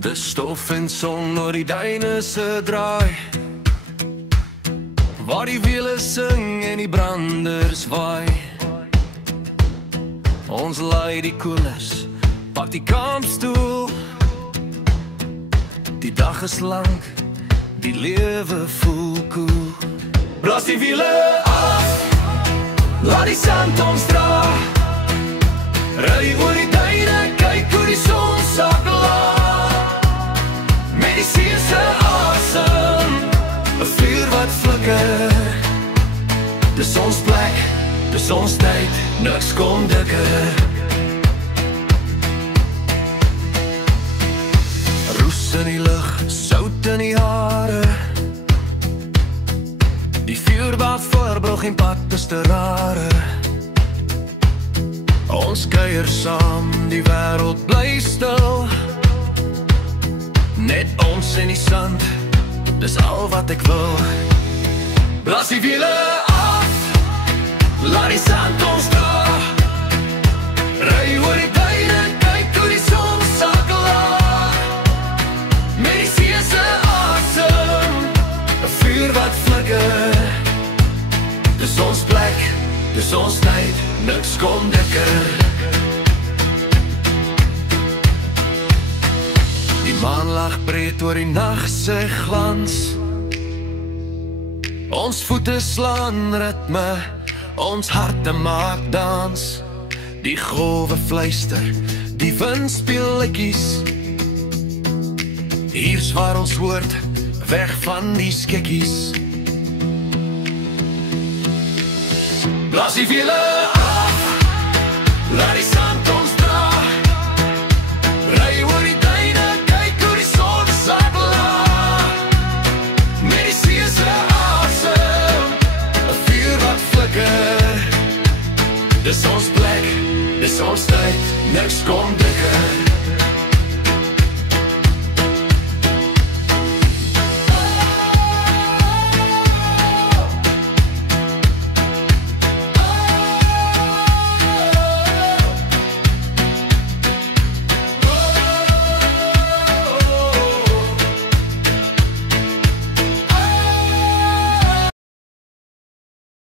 Dis stof en son oor die duine se draai, waar die wiele sing en die branders waai. Ons laai die koelers, pak die kampstoel. Die dag is lang, die lewe voel koel. Blaas die wiele af, laat die sand ons dra. Ry oor die duine, kyk hoe die son sak laag. Met die see se asem, 'n vuur wat flikker. Dis ons plek, dis ons tyd, niks kom dikker. Roes in die lug, sout in die hare. Die vuur wat voorbrug en pad is te rare. Ons kuier saam, die wêreld bly stil. Net ons in die sand, dis al wat ek wil. Blaas die wiele af, laat die sand ons dra. Ry oor die duine, kyk hoe die son sak laag. Met die see se asem, 'n vuur wat flikker. Dis ons plek, dis ons tyd, niks kom dikker. Die maanlag breed oor die nag se glans. Ons voete slaan ritme, ons harte maak dans. Die golwe fluister, die wind speel liedjies. Hier's waar ons hoort, weg van die skekkies. Blaas die wiele af, laat die sand ons dra. Ry oor die duine, kyk hoe die son sak laag. Met die see se asem, 'n vuur wat flikker. Dis ons plek, dis ons tyd, niks kom dikker.